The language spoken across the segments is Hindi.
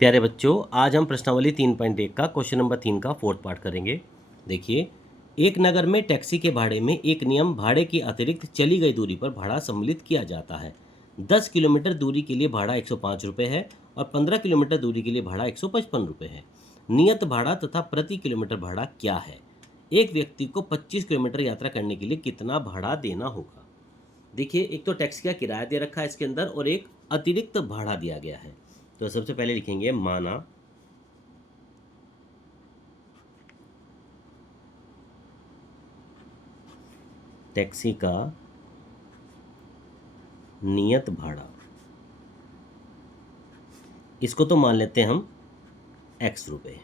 प्यारे बच्चों, आज हम प्रश्नावली 3.1 का क्वेश्चन नंबर 3 का फोर्थ पार्ट करेंगे। देखिए, एक नगर में टैक्सी के भाड़े में एक नियम भाड़े की अतिरिक्त चली गई दूरी पर भाड़ा सम्मिलित किया जाता है। 10 किलोमीटर दूरी के लिए भाड़ा 105 रुपये है और 15 किलोमीटर दूरी के लिए भाड़ा 155 रुपये है। नियत भाड़ा तथा प्रति किलोमीटर भाड़ा क्या है? एक व्यक्ति को 25 किलोमीटर यात्रा करने के लिए कितना भाड़ा देना होगा? देखिए, एक तो टैक्सी का किराया दे रखा है इसके अंदर और एक अतिरिक्त भाड़ा दिया गया है। तो सबसे पहले लिखेंगे माना टैक्सी का नियत भाड़ा, इसको तो मान लेते हैं हम x रुपये,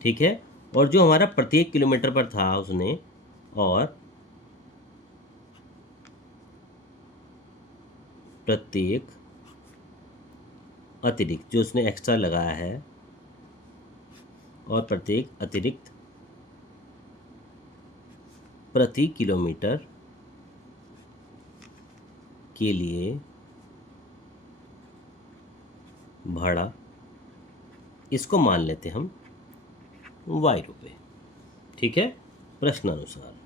ठीक है। और जो हमारा प्रत्येक किलोमीटर पर था उसने, और प्रत्येक अतिरिक्त जो उसने एक्स्ट्रा लगाया है, और प्रत्येक अतिरिक्त प्रति किलोमीटर के लिए भाड़ा, इसको मान लेते हम y रुपये, ठीक है। प्रश्नानुसार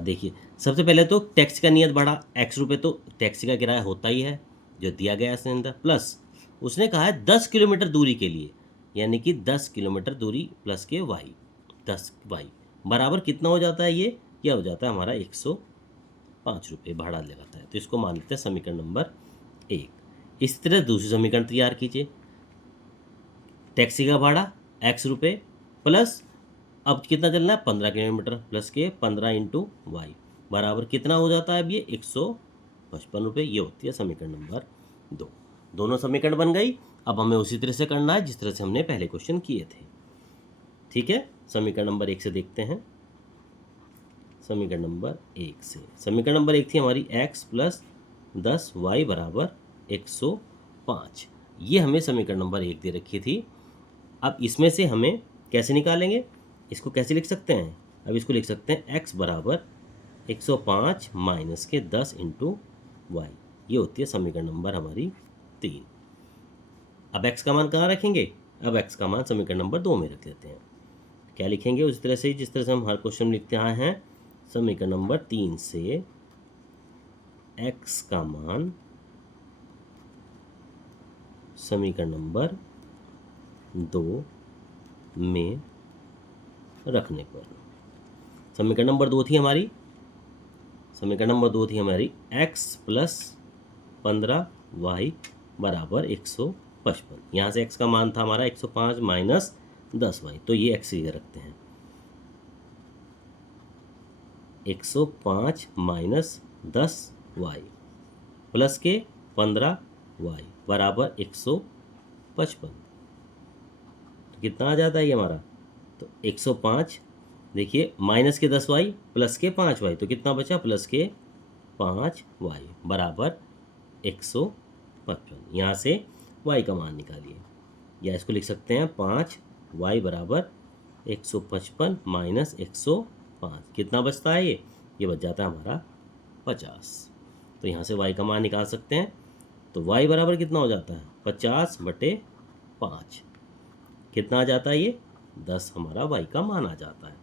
देखिए, सबसे पहले तो टैक्सी का नियत भाड़ा x रुपये, तो टैक्सी का किराया होता ही है जो दिया गया है इसके अंदर, प्लस उसने कहा है 10 किलोमीटर दूरी के लिए, यानी कि 10 किलोमीटर दूरी प्लस के y, 10y बराबर कितना हो जाता है? ये हो जाता है हमारा 105 रुपये भाड़ा लगाता है। तो इसको मान लेते हैं समीकरण नंबर 1। इसी तरह दूसरी समीकरण तैयार कीजिए। टैक्सी का भाड़ा x रुपये प्लस अब कितना चलना है? 15 किलोमीटर प्लस के 15 इंटू वाई बराबर कितना हो जाता है? अब ये 155 रुपये। ये होती है समीकरण नंबर 2। दोनों समीकरण बन गई। अब हमें उसी तरह से करना है जिस तरह से हमने पहले क्वेश्चन किए थे, ठीक है। समीकरण नंबर 1 से देखते हैं। समीकरण नंबर 1 से, समीकरण नंबर 1 थी हमारी x प्लस 10y बराबर 105। ये हमें समीकरण नंबर 1 दे रखी थी। अब इसमें से हमें कैसे निकालेंगे? इसको कैसे लिख सकते हैं? अब इसको लिख सकते हैं x बराबर 105 माइनस के 10 इंटू वाई। ये होती है समीकरण नंबर हमारी 3। अब x का मान कहाँ रखेंगे? अब x का मान समीकरण नंबर 2 में रख लेते हैं। क्या लिखेंगे? उस तरह से जिस तरह से हम हर क्वेश्चन में लिखते आए हैं। समीकरण नंबर 3 से x का मान समीकरण नंबर 2 में रखने पर, समीकरण नंबर 2 थी हमारी, समीकरण नंबर 2 थी हमारी x प्लस 15y बराबर 155। यहाँ से x का मान था हमारा 105 माइनस 10y, तो ये x इधर रखते हैं। 105 माइनस 10y प्लस के 15y बराबर 155। तो कितना आ जाता है ये हमारा? तो 105, देखिए माइनस के 10y प्लस के 5y, तो कितना बचा? प्लस के 5y बराबर 155। यहाँ से y का मान निकालिए, या इसको लिख सकते हैं 5y बराबर 155 माइनस 105। कितना बचता है? ये बच जाता है हमारा 50। तो यहाँ से y का मान निकाल सकते हैं। तो y बराबर कितना हो जाता है? 50/5। कितना आ जाता है? ये 10 हमारा y का मान आ जाता है।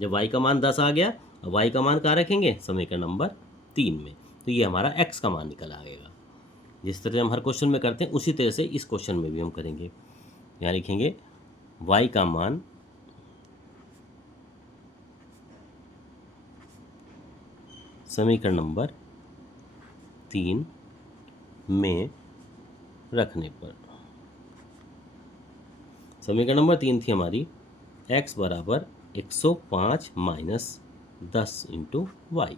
जब y का मान 10 आ गया, अब y का मान कहाँ रखेंगे? समीकरण नंबर 3 में। तो ये हमारा x का मान निकल आएगा। जिस तरह से हम हर क्वेश्चन में करते हैं उसी तरह से इस क्वेश्चन में भी हम करेंगे। यहाँ लिखेंगे y का मान समीकरण नंबर 3 में रखने पर, समीकरण नंबर 3 थी हमारी x बराबर 105 माइनस 10 इंटू वाई।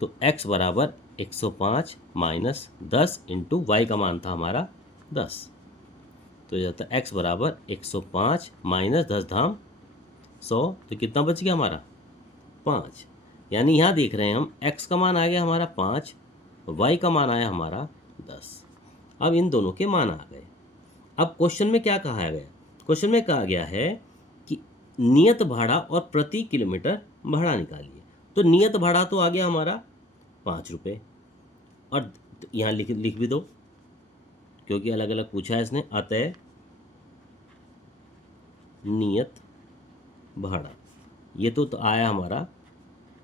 तो x बराबर 105 माइनस 10 इंटू वाई का मान था हमारा 10। तो ये जाता है x बराबर 105 माइनस 10 धाम 100, तो कितना बच गया हमारा? 5। यानी यहाँ देख रहे हैं हम x का मान आ गया हमारा 5, y का मान आया हमारा 10। अब इन दोनों के मान आ गए। अब क्वेश्चन में क्या कहा गया? क्वेश्चन में कहा गया है कि नियत भाड़ा और प्रति किलोमीटर भाड़ा निकालिए। तो नियत भाड़ा तो आ गया हमारा ₹5 और यहाँ लिख भी दो क्योंकि अलग अलग पूछा है इसने। अतः नियत भाड़ा ये तो आया हमारा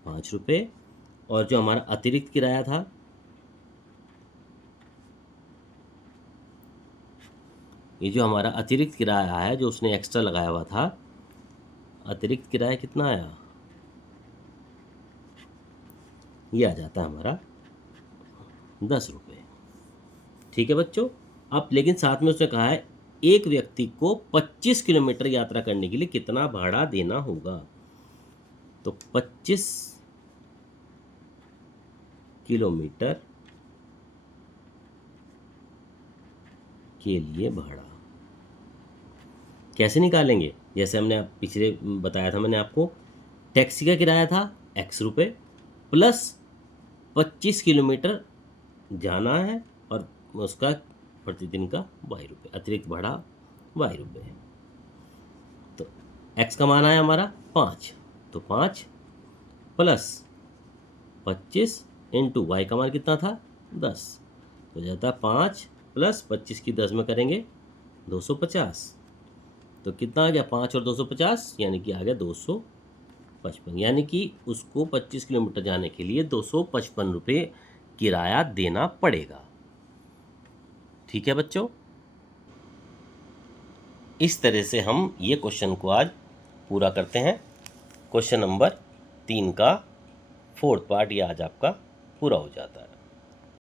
₹5 और जो हमारा अतिरिक्त किराया था ये जो हमारा अतिरिक्त किराया है जो उसने एक्स्ट्रा लगाया हुआ था, अतिरिक्त किराया कितना आया, ये आ जाता है हमारा ₹10। ठीक है बच्चों। अब लेकिन साथ में उसने कहा है एक व्यक्ति को 25 किलोमीटर यात्रा करने के लिए कितना भाड़ा देना होगा। तो 25 किलोमीटर के लिए भाड़ा कैसे निकालेंगे? जैसे हमने पिछले बताया था मैंने आपको, टैक्सी का किराया था ₹X प्लस 25 किलोमीटर जाना है और उसका प्रतिदिन का ₹Y, अतिरिक्त भाड़ा ₹Y। तो x का मान आया हमारा 5, तो 5 प्लस 25 इंटू y का मान कितना था 10, तो जाता है 5 प्लस 25 की 10 में करेंगे 250। तो कितना आ गया 5 और 250 यानी कि आ गया 255, यानी कि उसको 25 किलोमीटर जाने के लिए ₹255 किराया देना पड़ेगा। ठीक है बच्चों, इस तरह से हम ये क्वेश्चन को आज पूरा करते हैं। क्वेश्चन नंबर 3 का 4th पार्ट ये आज आपका पूरा हो जाता है।